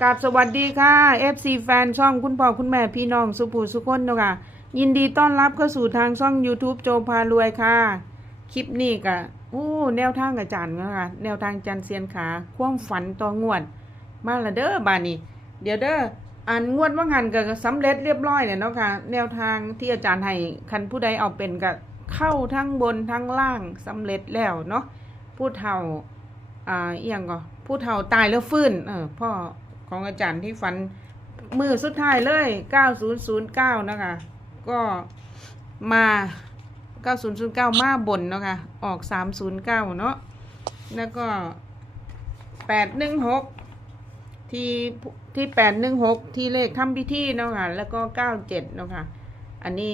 กราบสวัสดีค่ะ FC แฟนช่องคุณพ่อคุณแม่พี่น้องสุภูสุคนเนาะค่ะ ยินดีต้อนรับเข้าสู่ทางช่อง YouTube โจพารวยค่ะ คลิปนี้ก็โอ้แนวทางอาจารย์เนาะค่ะแนวทางจันเซียนขาความฝันต่องวด มาละเด้อบานี้เดี๋ยวเด้ออันงวดว่างหันก็สำเร็จเรียบร้อยเลยเนาะค่ะ แนวทางที่อาจารย์ให้คันผู้ใดเอาเป็นก็เข้าทั้งบนทั้งล่างสำเร็จแล้วเนาะผู้เฒ่าอ่าเอียงก็ผู้เฒ่าตายแล้วฟื้นเออพ่อ ของอาจารย์ที่ฝันมือสุดท้ายเลย 9009 นะคะ ก็มา 9009 มาบนเนาะค่ะออก 309 เนาะแล้วก็ 816 ที่ที่ 816 ที่เลขทำพิธีเนาะค่ะแล้วก็ 97 เนาะค่ะอันนี้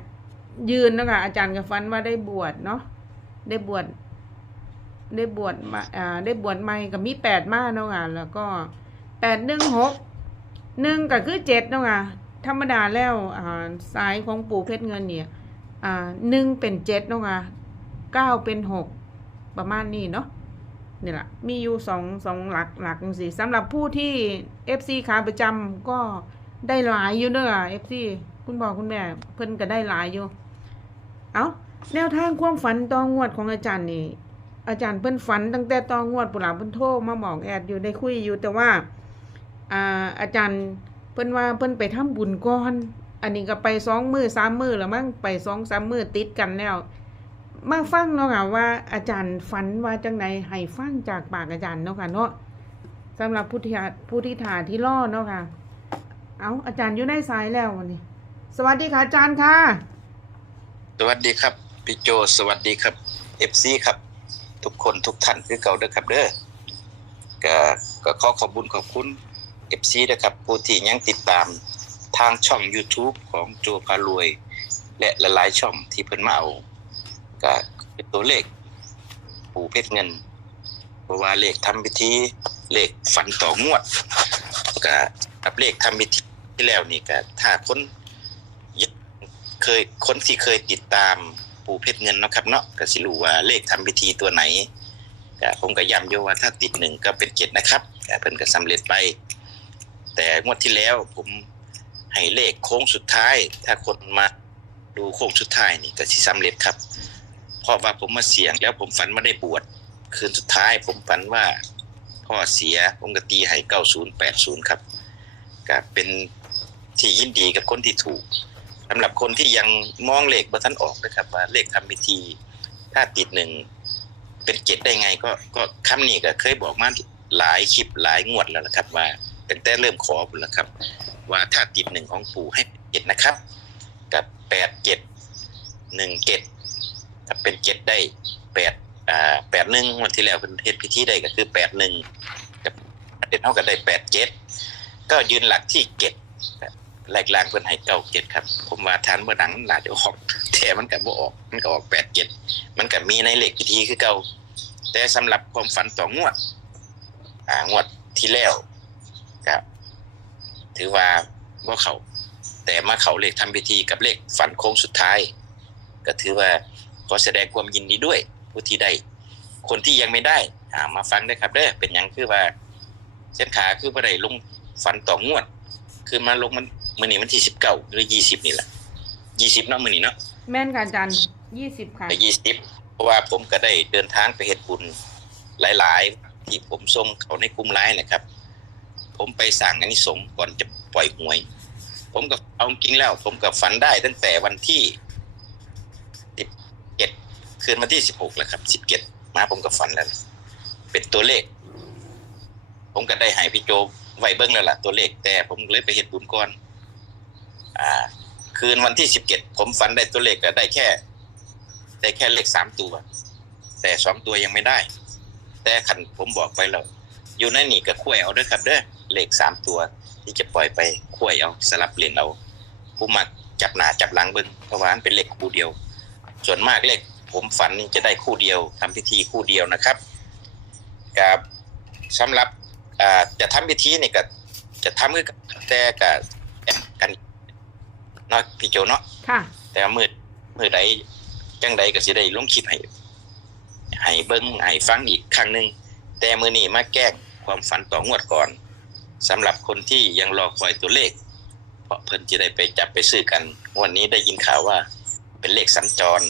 8 ยืนเนาะค่ะอาจารย์ก็ฝันว่าได้บวชเนาะได้บวชได้บวชมาอ่าได้บวชใหม่กับมีแปดมาเนาะค่ะแล้วก็ แปดหนึ่งหกหนึ่งก็คือเจ็ดเนาะค่ะธรรมดาแล้วอ่าสายของปู่เพชรเงินเนี่ยอ่าหนึ่งเป็นเจ็ดเนาะค่ะเก้าเป็นหกประมาณนี้เนาะนี่แหละมีอยู่สองสองหลักหลักสิสำหรับผู้ที่ FC ขาประจำก็ได้หลายอยู่เด้อ FC คุณบอกคุณแม่ เพิ่นก็ได้หลายอยู่ เอาแนวทางความฝันตองงวดของอาจารย์นี่ อาจารย์เพิ่นฝันตั้งแต่ตอนงวดปุหลาเพิ่นโทรมาบอกแอดอยู่ได้คุยอยู่แต่ว่า อ่าอาจารย์เพิ่นว่าเพิ่นไปทำบุญก่อน อันนี้ก็ไปสองมือสามมือแล้วมั้งไปสองสามมือติดกันแล้ว มาฟังเนาะค่ะว่าอาจารย์ฝันว่าจังไดให้ฟังจากปากอาจารย์เนาะค่ะเนาะสำหรับผู้ที่ผู้ที่ถ่าที่รอเนาะค่ะ เอาอาจารย์อยู่ในสายแล้ววันนี้ สวัสดีค่ะอาจารย์ค่ะ สวัสดีครับพี่โจสวัสดีครับเอฟซีครับ ทุกคนทุกท่านคือเก่าเด้อครับเด้อก็ก็ขอขอบคุญขอบคุณ เอฟซีนะครับผู้ที่ยังติดตามทางช่อง YouTube ของโจพารวย และหลายๆช่องที่เพิ่นมาเอาก็เป็นตัวเลขปู่เพชรเงินเพราะว่าเลขทำพิธีเลขฝันต่องวดก็กับเลขทำพิธีที่แล้วนี่ก็ถ้าคนเคยคนที่เคยติดตามปู่เพชรเงินนะครับเนาะก็สิรู้ว่าเลขทำพิธีตัวไหนก็ผมก็ย้ำโยว่าถ้าติดหนึ่งก็เป็นเจ็ดนะครับเพิ่นก็สำเร็จไป แต่งวดที่แล้วผมให้เลขโค้งสุดท้าย ถ้าคนมาดูโค้งสุดท้ายนี่ก็สิสำเร็จครับเพราะว่าผมมาเสี่ยงแล้วผมฝันว่ได้บวชคืนสุดท้าย ผมฝันว่าพ่อเสียผมก็ตีให้เก้าศูนย์แปดศูนย์ครับก็เป็นที่ยินดีกับคนที่ถูกสำหรับคนที่ยังมองเลขบ่ทันออกนะครับว่าเลขทำพิธี ถ้าติดหนึ่งเป็นเจ็ดได้ไงก็ก็คำนี้ก็เคยบอกมาหลายคลิปหลายงวดแล้วนะครับว่า ตั้งแต่เริ่มขอพุ่นแล้วครับ ว่าถ้าติดหนึ่งของปู่ให้เป็นเจ็ดนะครับ กับแปดเจ็ดหนึ่งเจ็ดถ้าเป็นเจ็ดได้แปดอ่าแปดหนึ่งวันที่แล้วเป็นเทศพิธีได้ก็คือแปดหนึ่งกับเด็ดเท่ากันได้แปดเจ็ดก็ยืนหลักที่เจ็ดแรกลางเพิ่นให้เก้าเจ็ดครับ ผมว่าทานเมื่อดังหลาจะออกแต่มันก็บ่ออก มันก็ออกแปดเจ็ดมันก็มีในเลขพิธีคือเก่าแต่สำหรับความฝันต่องวด อ่างวดที่แล้ว ครับ ถือว่าว่าเขา แต่มาเขาเลขทำพิธีกับเลขฝันโค้งสุดท้าย ก็ถือว่าขอแสดงความยินดีด้วย ผู้ที่ได้ คนที่ยังไม่ได้อ่ามาฟังได้ครับเด้อเป็นหยังคือว่า เส้นขาคือบ่ได้ลงฝันต่องวด คือมาลงมันมือนี้มันที่สิบเก้าหรือยี่สิบนี่แหละยี่สิบเนาะมือนี้เนาะแม่นค่ะอาจารย์ยี่สิบค่ะแต่ยี่สิบเพราะว่าผมก็ได้เดินทางไปเฮ็ดบุญหลาย ๆ ที่ผมส่งเขาในกลุ่มไลน์นะครับ ผมไปสั่งอันนี้สงก่อนจะปล่อยหวย ผมก็เอาจริงแล้ว ผมก็ฝันได้ตั้งแต่วันที่สิบเจ็ดคืนวันที่สิบหกแล้วครับสิบเจ็ดมาผมก็ฝันแล้ว เป็นตัวเลข ผมก็ได้หายพี่โจไว้เบิ้งแล้วล่ะตัวเลข แต่ผมเลยไปเฮ็ดบุญก่อนอ่า คืนวันที่สิบเจ็ดผมฝันได้ตัวเลขก็ได้แค่ ได้แค่เลขสามตัว แต่สองตัวยังไม่ได้ แต่ขันผมบอกไปแล้วอยู่ในนี่ก็คุ้ยเอาเด้วยครับเด้อ เลขสามตัว ที่จะปล่อยไปคุ้ยเอาสลับเรียนเอาผู้มักจับหนาจับหลังเบิ้งเพราะว่ามันเป็นเลขคู่เดียว ส่วนมากเลขผมฝันนี่จะได้คู่เดียวทำพิธีคู่เดียวนะครับกับสำหรับอ่าจะทำพิธีนี่ก็จะทำคือกันแต่ก็แอบกันเนาะพี่โจเนาะค่ะ แต่ว่ามือมือใดจังใดก็สิได้ลงคลิปให้ให้เบิ่งให้ฟังอีกครั้งหนึ่งแต่มือนี้มาแก้งความฝันต่องวดก่อน สำหรับคนที่ยังรอคอยตัวเลข เพราะเพิ่นจะได้ไปจับไปซื้อกัน วันนี้ได้ยินข่าวว่าเป็นเลขสัญจร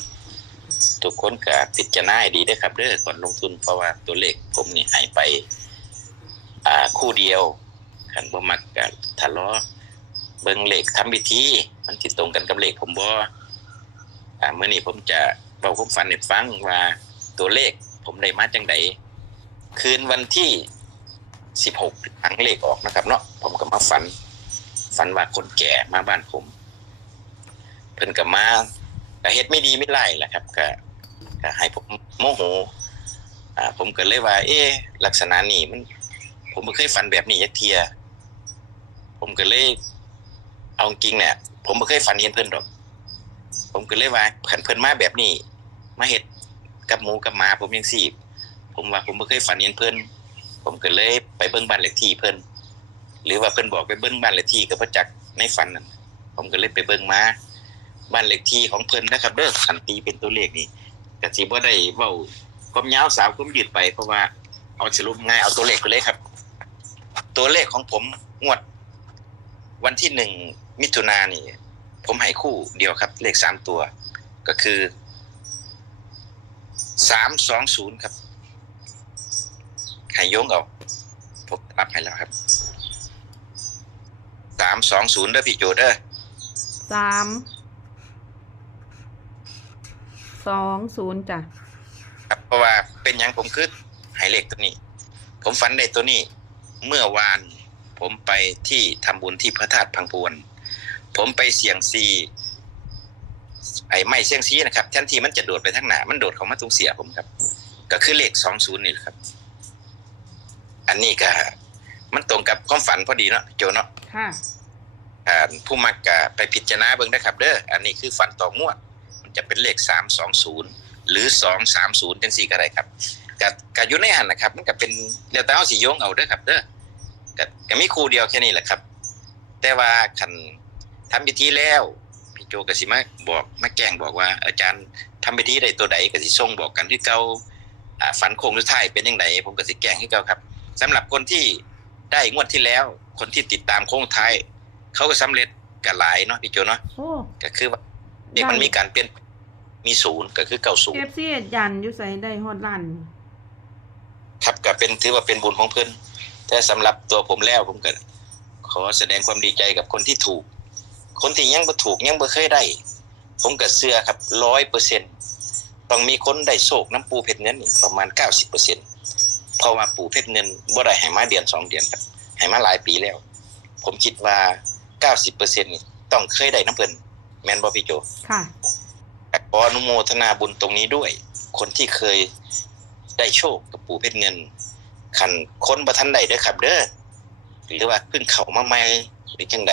ทุกคนก็พิจารณาดีเด้ครับเด้อก่อนลงทุนเพราะว่าตัวเลขผมนี่ให้ไป อ่าคู่เดียวคันบ่มักก็ทะเลาะเบิ่งเลขทำพิธีมันสิตรงกันกับเลขผมบ่อ่ามื้อนี้ผมจะเว้าความฝันให้ฟังว่าตัวเลขผมได้มาจังไดคืนวันที่ 16หลังเลขออกนะครับ เนาะผมก็มาฝัน ฝันว่าคนแก่มาบ้านผม เพิ่นก็มาก็เฮ็ดไม่ดีไม่ไล่แหละครับก็ก็ให้ผมโมโห อ่า ผมก็เลยว่า เอ๊ลักษณะนี้มัน ผมไม่เคยฝันแบบนี้ยักเทีย ผมก็เลย เอาจริงเนี่ยผมไม่เคยฝันเห็นเพิ่นหรอก ผมก็เลยว่าขันเพิ่นมาแบบนี้ มาเฮ็ดกับหมูกับหมาผมยังสีผมว่าผมไม่เคยฝันเห็นเพิ่น ผมก็เลยไปเบิ่งบ้านเลขที่เพิ่นหรือว่าเพิ่นบอกไปเบิ่งบ้านเลขที่ก็ประจักในฝันนั่นผมก็เลยไปเบิ่งมาบ้านเลขที่ของเพิ่นนะครับเด้อขันตีเป็นตัวเลขนี่ก็สิบ่ได้เว้าความยาวสาวความยืดไปเพราะว่าเอาสรุปง่ายเอาตัวเลขไปเลยครับ ตัวเลขของผมงวด วันที่หนึ่งมิถุนายนนี่ ผมให้คู่เดียวครับ เลขสามตัว ก็คือสามสองศูนย์ครับ ให้โยงเอาผมรับให้แล้วครับสามสองศูนย์เด้อพี่โจเด้อสามสองศูนย์จ้ะครับเพราะว่าเป็นหยังผมคือให้เลขตัวนี้ ผมฝันได้ตัวนี้ เมื่อวานผมไปที่ทำบุญที่พระธาตุพังพวน ผมไปเสี่ยงซีไอ้ไม่เสี่ยงซีนะครับแทนที่มันจะโดดไปทางหน้ามันโดดเข้ามาตรงเสียผมครับ ก็คือเลขสองศูนย์นี่แหละครับ อันนี้ก็มันตรงกับความฝันพอดีเนาะโจเนาะค่ะอ่าผู้มักกะไปพิจารณาเบิ่งนะครับ เด้ออันนี้คือฝันต่องวด มันจะเป็นเลขสามสองศูนย์หรือสองสามศูนย์จังสี่ก็ได้ครับกับกับอยู่ในหันนะครับ มันก็เป็นเดี๋ยวแต่เอาสีโยงเอาเด้อครับ เด้อกับก็มีครูเดียวแค่นี้แหละครับ แต่ว่าคันทำพิธีแล้วพี่โจก็สิมาบอกมาแจ้งบอกว่า อาจารย์ทำพิธีได้ตัวใดก็สิส่งบอกกันที่เก่าอ่าฝันโคงสุดท้ายเป็นยังไงผมก็สิแจ้งให้เก่าครับ สำหรับคนที่ได้งวดที่แล้ว คนที่ติดตามโค้งท้ายเขาก็สำเร็จกันหลายเนาะพี่โจเนาะโอ้ก็คือว่าเด็กมันมีการเปลี่ยนมีศูนย์ก็คือเก้าศูนเอย์ฟซียันอยู่ใส่ได้ฮอดลันครับก็เป็นถือว่าเป็นบุญของเพื่อนแต่สำหรับตัวผมแล้วผมก็ขอแสดงความดีใจกับคนที่ถูก คนที่ยังบ่ถูกยังบ่เคยได้ ผมก็เชื่อครับร้อยเปอร์เซ็นต้องมีคนได้โชคน้ำปูเพชรเงินนี่ประมาณเก้าสิบเปอร์เซ็น เพราะว่าปูเพชรเงินบ่ได้ให้มาเดือนสองเดือนครับให้มาหลายปีแล้ว ผมคิดว่าเก้าสิบเปอร์เซ็นนี่ต้องเคยได้น้ำเพิ่นแม่นบ่พี่โจ ค่ะขออนุโมทนาบุญตรงนี้ด้วย คนที่เคยได้โชคกับปู่เพชรเงินขันค้นบัทันใดเด้อครับ เด้อหรือว่าเพิ่งเข้ามาใหม่หรือจังใด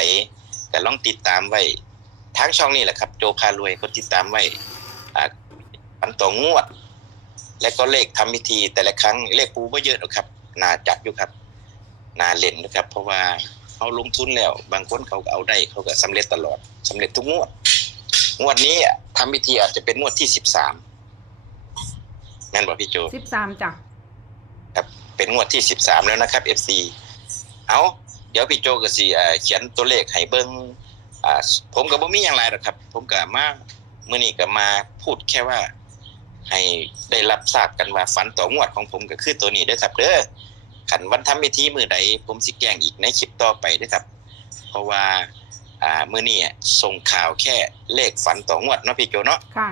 ก็ลองติดตามไว้ทางช่องนี้แหละครับ โจพารวยคนติดตามไว้อ่าอันต่องวด และก็เลขทำพิธีแต่ละครั้งเลขปูไม่เยอะหรอกครับน่าจัดอยู่ครับน่าเล่นนะครับ เพราะว่าเขาลงทุนแล้ว บางคนเขาก็เอาได้เขาก็สำเร็จตลอดสำเร็จทุกงวดงวดนี้อะทำพิธีอาจจะเป็นงวดที่สิบสามนั่นบอกพี่โจสิบสามจ้ะครับเป็นงวดที่สิบสามแล้วนะครับ FC เอาเดี๋ยวพี่โจก็สิอ่าเขียนตัวเลขให้เบิ้งอ่าผมก็บ่มีอย่างไรหรอกครับ ผมก็มาเมื่อนี้ก็มาพูดแค่ว่า ให้ได้รับทราบกันว่าฝันต่องวดของผมก็คือตัวนี้เด้อครับเด้อขันวันทำพิธีมือใดผมสิแจ้งอีกในคลิปต่อไปเด้อครับ เพราะว่าอ่าเมื่อนี้อะส่งข่าวแค่เลขฝันต่องวดเนาะพี่โจเนาะค่ะ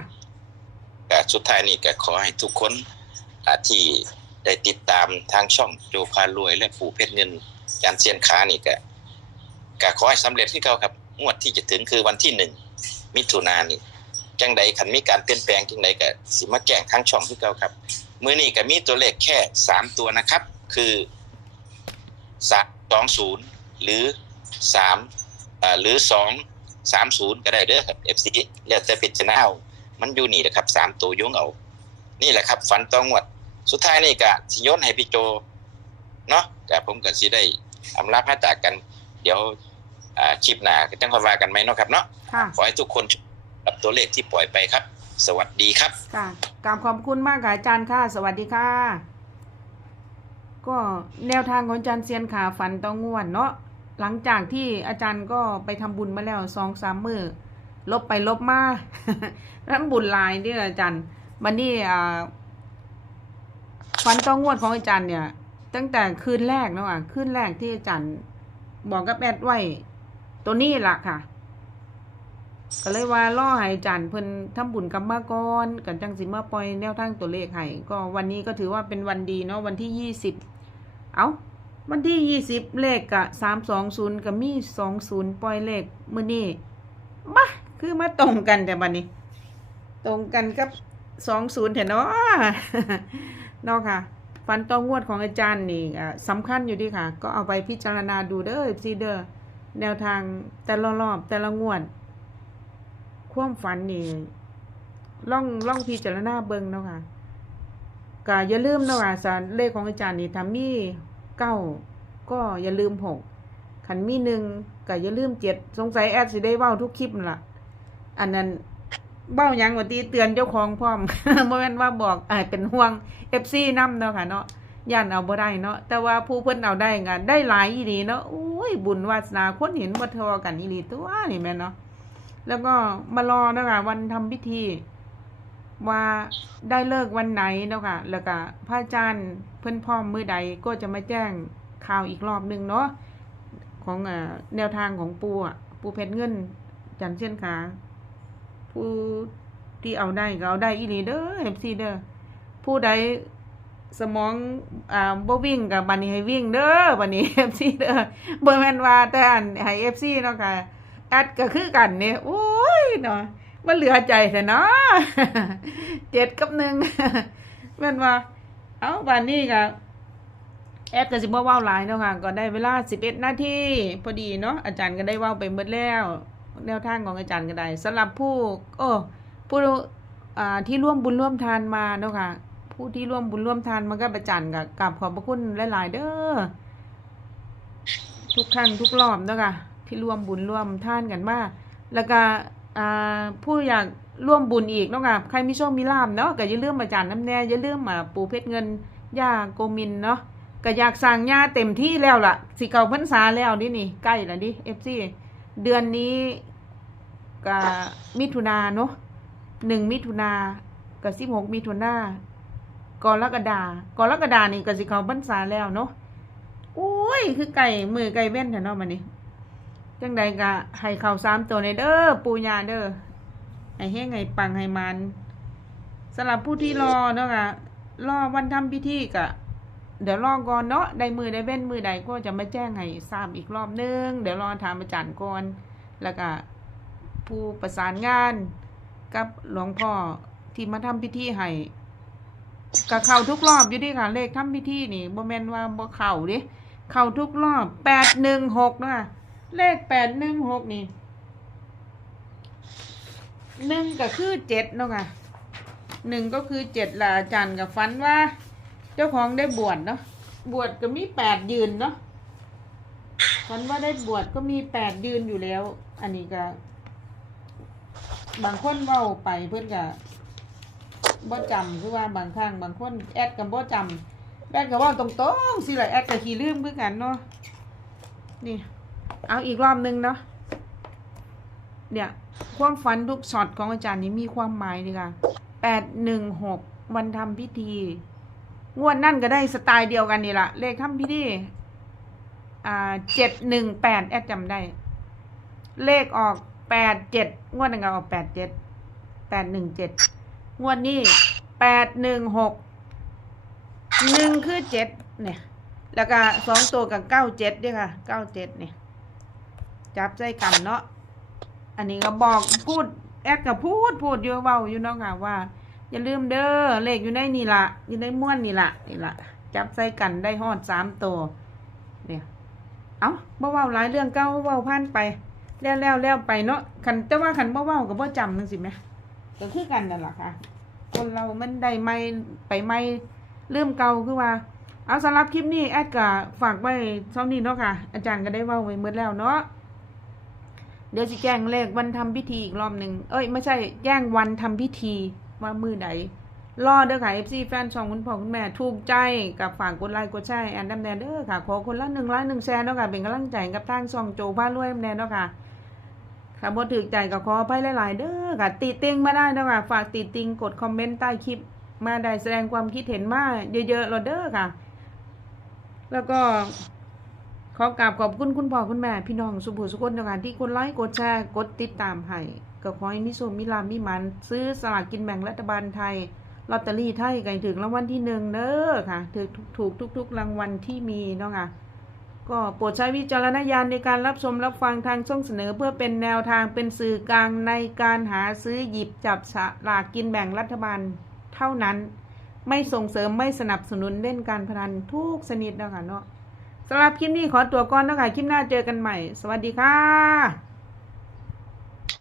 ก็สุดท้ายนี่ก็ขอให้ทุกคนอ่าที่ได้ติดตามทางช่องโจพารวย และปู่เพชรเงินจานเซียนค้านี่ก็ก็ขอให้สำเร็จที่เขาครับ งวดที่จะถึงคือวันที่หนึ่งมิถุนายนนี่ จังใดขันมีการเปลี่ยนแปลงจังใดก็สิมาแจ้งทางช่องที่เขาครับมื้อนี้ก็มีตัวเลขแค่สามตัวนะครับ คือสามสองศูนย์หรือสามอ่าหรือสองสามศูนย์ก็ได้เด้อครับ FC แล้วแต่พิจารณาเอามันอยู่นี่แหละครับสามตัวโยงเอา นี่แหละครับฝันต้องวด สุดท้ายนี่ก็สิโยนให้พี่โจเนาะแต่ผมก็สิได้อำลาพระจากกัน เดี๋ยวอ่าคลิปหน้าก็จังค่อยว่ากันไหมเนาะครับเนาะค่ะขอให้ทุกคน กับตัวเลขที่ปล่อยไปครับ สวัสดีครับ ค่ะกราบขอบคุณมากค่ะอาจารย์ค่ะ สวัสดีค่ะ ก็แนวทางของอาจารย์เซียนขาฝันต้องงวนเนาะหลังจากที่อาจารย์ก็ไปทำบุญมาแล้วสองสามมือลบไปลบมาทั้งบุญลายเด้ออาจารย์วันนี้อ่าฝันต้องงวดของอาจารย์เนี่ย ตั้งแต่คืนแรกเนาะอะคืนแรกที่อาจารย์บอกกับแอดไว้ตัวนี้ล่ะค่ะ ก็เลยว่าล่อให้อาจารย์เพิ่นทำบุญกรรมากรกันจังสิมาปล่อยแนวทางตัวเลขให้ก็วันนี้ก็ถือว่าเป็นวันดีเนาะวันที่ยี่สิบเอาวันที่ยี่สิบเลขกะสามสองศูนย์กับมีสองศูนย์ปล่อยเลขมือนี้บ้าคือมาตรงกันแต่บัดนี้ ตรงกันกับสองศูนย์เถอะเนาะเนาะค่ะฟันต้องงวดของอาจารย์นี่สำคัญอยู่ดีค่ะ ก็เอาไปพิจารณาดูเด้อซีเดอร์แนวทางแต่ละรอบแต่ละงวด ความฝันนี่ล่องล่องพิจารณาเบิ่งเนาะค่ะก็อย่าลืมเนาะค่ะสารเลขของอาจารย์นี่ถ้ามีเก้าก็อย่าลืมหกขันมีหนึ่งก็อย่าลืมเจ็ดสงสัยแอดสิได้เว้าทุกคลิปล่ะ อันนั้นเบ้ายังวันตีเตือนเจ้าของพร้อมบ่แม่นว่าบอกอ่าเป็นห่วง FC นำเนาะค่ะเนาะย่านเอาบ่ได้เนาะแต่ว่าผู้เพิ่นเอาได้งานได้หลายอีหลีเนาะโอ้ยบุญวาสนาคนเห็นบ่เทอกันอีหลีตัวนี่แม่เนาะ แล้วก็มารอนะคะวันทำพิธี ว่าได้เลิกวันไหนเนาะค่ะแล้วก็พระอาจารย์เพิ่อนพร้อมมือใดก็จะมาแจ้งข่าวอีกรอบหนึ่งเนาะของอแนวทางของปูอะปูเพชรเงินจันเช่นขาผู้ที่เอาได้ก็เอาได้อีหลีเด้อเอฟซีเด้อผู้ใดสมองอ่าบ่วิ่งกับบันนี้ให้วิ่งเด้อบันนี้เอฟซีเด้อบ่แม่นว่าแต่อันให้เอฟซีเนาะค่ะ อัดก็คือกันเนี่ยโอ้ยเนาะมันเหลือใจแต่เนาะเจ็ดกับหนึ่งแม่นว่า เอาวันนี้ก็แอดก็สิบ่เว้าหลายเนาะค่ะก็ได้เวลา11นาทีพอดีเนาะอาจารย์ก็ได้ว้าไปหมดแล้ว แนวทางของอาจารย์ก็ได้สำหรับผู้โอ้ผู้ที่ร่วมบุญร่วมทานมาเนาะค่ะ ผู้ที่ร่วมบุญร่วมทานมากับอาจารย์ก็กราบขอบพระคุณหลาย ๆ เด้อทุกครั้งทุกรอบเนาะค่ะ ที่ร่วมบุญร่วมท่านกันมาแล้วก็ผู้อยากร่วมบุญอีกเนาะค่ะใครมีโชคมีลาภเนาะก็อย่าลืมอาจารย์น้ำแน่อย่าลืมมาปูเพชรเงินย่าโกมินเนาะก็อยากสั่งย่าเต็มที่แล้วล่ะสิเก่าพรรษาแล้วนี่นี่ใกล้แล้วดิเอฟซีเดือนนี้ก็มิถุนาเนาะหนึ่งมิถุนากับสิบหกมิถุนากรกฎากรกฎานี่ก็สิเก่าพรรษาแล้วเนาะโอ้ย คือไก่มือไก่เว้นแถวเนาะมันนี่ จังใดก็ให้เข้าสามตัวในเด้อปูญาเด้อให้เฮงให้ปังให้มันสำหรับผู้ที่รอเนาะค่ะรอวันทำพิธีก็เดี๋ยวรอก่อนเนาะได้มือได้เว้นมือใดก็จะมาแจ้งให้ทราบอีกรอบนึง เดี๋ยวรอถามอาจารย์ก่อนแล้วก็ผู้ประสานงานกับหลวงพ่อที่มาทำพิธีให้ก็เข้าทุกรอบอยู่ดีค่ะเลขทำพิธีนี่บ่แม่นว่าบ่เข้าดิเข้าทุกรอบแปดหนึ่งหกเนาะ เลขแปดหนึ่งหกนี่หนึ่งก็คือเจ็ดเนาะค่ะหนึ่งก็คือเจ็ดละอาจารย์กับฟันว่า เจ้าของได้บวชเนาะบวชก็มีแปดยืนเนาะฟันว่าได้บวชก็มีแปดยืนอยู่แล้ว อันนี้ก็ บางคนเว้าไปเพื่อนก็บ่จำคือว่าบางครั้งบางคนแอดกับบ่จำแอดก็เว่าตรงๆสิแหละแอดก็ขี้ลืมคือกันเนาะนี่ เอาอีกรอบหนึ่งเนาะเนี่ยความฝันทุกช็อตของอาจารย์นี้มีความหมายดีค่ะแปดหนึ่งหกวันทำพิธี งวดนั่นก็ได้สไตล์เดียวกันนี่ละเลขทำพิธี อ่าเจ็ดหนึ่งแปดแอดจำได้ เลขออกแปดเจ็ดงวดนึ่งก็ออกแปดเจ็ดแปดหนึ่งเจ็ดงวดนี้แปดหนึ่งหกหนึ่งคือเจ็ดเนี่ย แล้วก็สองตัวกับเก้าเจ็ดด้วยค่ะเก้าเจ็ดเนี่ย จับใจกันเนาะอันนี้ก็บอกพูดแอดกับพูดพูดอยู่เว้าอยู่เนาะค่ะว่า อย่าลืมเด้อเลขอยู่ในนี่ละอยู่ในม้วนนี่ละนี่ละจับใส่กันได้ฮอดสามตัวเนี่ยเอาบ่เว้าหลายเรื่องเก้าเว้าผ่านไป แล้วแล้วแล้วไปเนาะขันแต่ว่าขันบ่เว้ากับบ่จำนึงสิไหมก็คือกันนั่นแหละค่ะ คนเรามันได้ไม่ไปไม่ลืมเก่าคือว่า เอาสำหรับคลิปนี้แอดก็ฝากไว้เท่านี้เนาะค่ะ อาจารย์ก็ได้เว่าไว้เมื่อแล้วเนาะ เดี๋ยวจะแจ้งเลขวันทำพิธีอีกรอบหนึ่งเอ้ยไม่ใช่แจ้งวันทำพิธีว่ามือใดรอเด้อค่ะ FC แฟนช่องคุณพ่อคุณแม่ถูกใจกับฝากกดไลค์กดแชร์แอนดัมแนเด้อค่ะ ขอคนละ1ไลค์1แชร์เนาะค่ะเป็นกำลังใจกับทางช่องโจพารวยแน่เนาะค่ะถ้าบ่ถูกใจก็ขออภัยหลาย ๆ เด้อค่ะติติงมาได้เนาะค่ะฝากติติงกดคอมเมนต์ใต้คลิปมาได้แสดงความคิดเห็นมาเยอะๆเราเด้อค่ะ แล้วก็ ขอกราบขอบคุณคุณพ่อคุณแม่ พี่น้องสุภูสุคนเดียวกันที่กดไลค์กดแชร์กดติดตามให้ก็ขอให้มิโซมิลามิมัน ซื้อสลากกินแบ่งรัฐบาลไทยลอตเตอรี่ไทยไก่ถึงรางวัลที่หนึ่งเด้อค่ะถูกถูกทุก ๆ รางวัลที่มีเนาะค่ะก็โปรดใช้วิจารณญาณในการรับชมรับฟังทางช่องเสนอเพื่อเป็นแนวทางเป็นสื่อกลางในการหาซื้อหยิบจับสลากกินแบ่งรัฐบาลเท่านั้น ไม่ส่งเสริมไม่สนับสนุนเล่นการพนันทุกชนิดนะคะเนาะ สำหรับคลิปนี้ขอตัวก่อนนะคะคลิปหน้าเจอกันใหม่ สวัสดีค่ะ